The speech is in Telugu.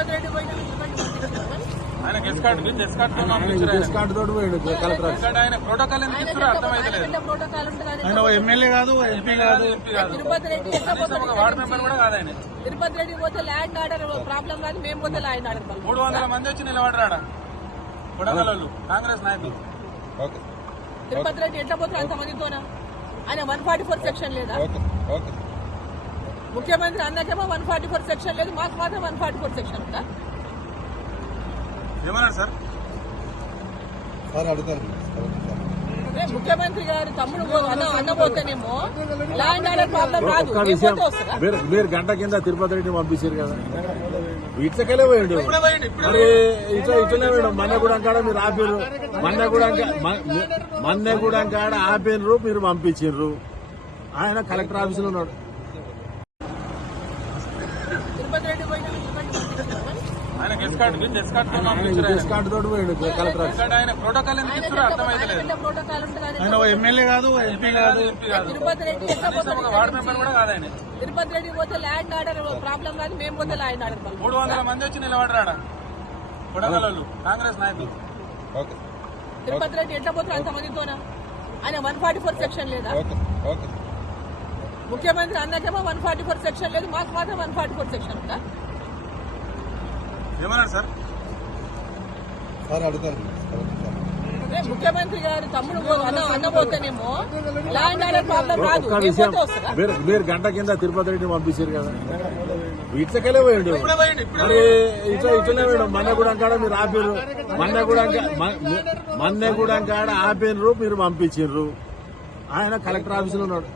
తిరుపతి రెడ్డి ప్రోటోకాల్ ఎమ్మెల్యే కాదు ఎంపీ కాదు. తిరుపతి ఎట్లా కనీసం ఒక వార్డు మెంబర్ కూడా కాదు ఆయన తిరుపతి రెడ్డి పోతే ల్యాండ్ ఆర్డర్ ప్రాబ్లం కాదు మేము పోతే ల్యాండ్ ఆర్డర్ ప్రాబ్లం. మూడు వందల మంది వచ్చి నిలబడరాడ? కొడగలళ్ళు కాంగ్రెస్ నాయకులు. ఓకే. తిరుపతి రెడ్డి ఎట్లా పోతే అంతమందితోనా ఆయన వన్ ఫార్టీ ఫోర్ సెక్షన్ లేదా? Okay okay. ముఖ్యమంత్రి అన్నకేమో వన్ ఫార్టీ ఫోర్ సెక్షన్ లేదు మాకు మాత్రం వన్ ఫార్టీ ఫోర్ సెక్షన్ ఉందా ముఖ్యమంత్రి గారి తమ్ముడు అన్నపోతేనేమో ల్యాండ్ ఆర్డర్ ప్రాబ్లం రాదు. మీరు గంట కింద తిరుపతి రెడ్డి పంపించారు కదా. ఇట్లకెళ్ళే పోయిండు. ఇట్లా ఇట్లనే పోయిండు. మన్నెగూడెం కాడ మీరు ఆపిర్రు. మన్నెగూడెం మన్నెగూడెం కాడ ఆపిర్రు మీరు పంపించారు ఆయన కలెక్టర్ ఆఫీసులో ఉన్నాడు. తిరుపతి రెడ్డి ఆయన గెస్ట్ కార్డు మీద గెస్ట్ కార్డు ఆయన గెస్ట్ కార్డు తోటి పోయాడు కలెక్టర్ ఆఫీస్. ఆయన ప్రోటోకాల్ ఎందుకు ఆయన ఎమ్మెల్యే కాదు ఎంపీ కాదు. తిరుపతి రెడ్డి ఎట్లా కనీసం ఒక వార్డు మెంబర్ కూడా కాదు ఆయన. తిరుపతి రెడ్డి పోతే ల్యాండ్ ఆర్డర్ ప్రాబ్లం కాదు మేము పోతే ల్యాండ్ ఆర్డర్ ప్రాబ్లం మూడు వందల మంది వచ్చి నిలబడరాడ? కొడగలళ్ళు కాంగ్రెస్ నాయకులు. ఓకే. తిరుపతి రెడ్డి ఎట్లా పోతే అంతమందితోనా ఆయన వన్ ఫార్టీ ఫోర్ సెక్షన్ లేదా? Okay okay. ముఖ్యమంత్రి అన్నకేమో వన్ ఫార్టీ ఫోర్ సెక్షన్ లేదు మాకు మాత్రం వన్ ఫార్టీ ఫోర్ సెక్షన్ ఉందా సార్? ముఖ్యమంత్రి గారి తమ్ముడు అన్నపోతేనేమో ల్యాండ్ ఆర్డర్ ప్రాబ్లం రాదు. మీరు మీరు గంట కింద తిరుపతి రెడ్డి పంపించారు కదా. ఇట్లకెళ్ళే పోయిండు. మరి ఇట్లా ఇట్లనే పోయిండు. మన్నెగూడెం కాడ మీరు ఆపిర్రు. మన్నెగూడెం కా- మ- మన్నెగూడెం కాడ ఆపిర్రు మీరు పంపించారు ఆయన కలెక్టర్ ఆఫీసులో ఉన్నాడు.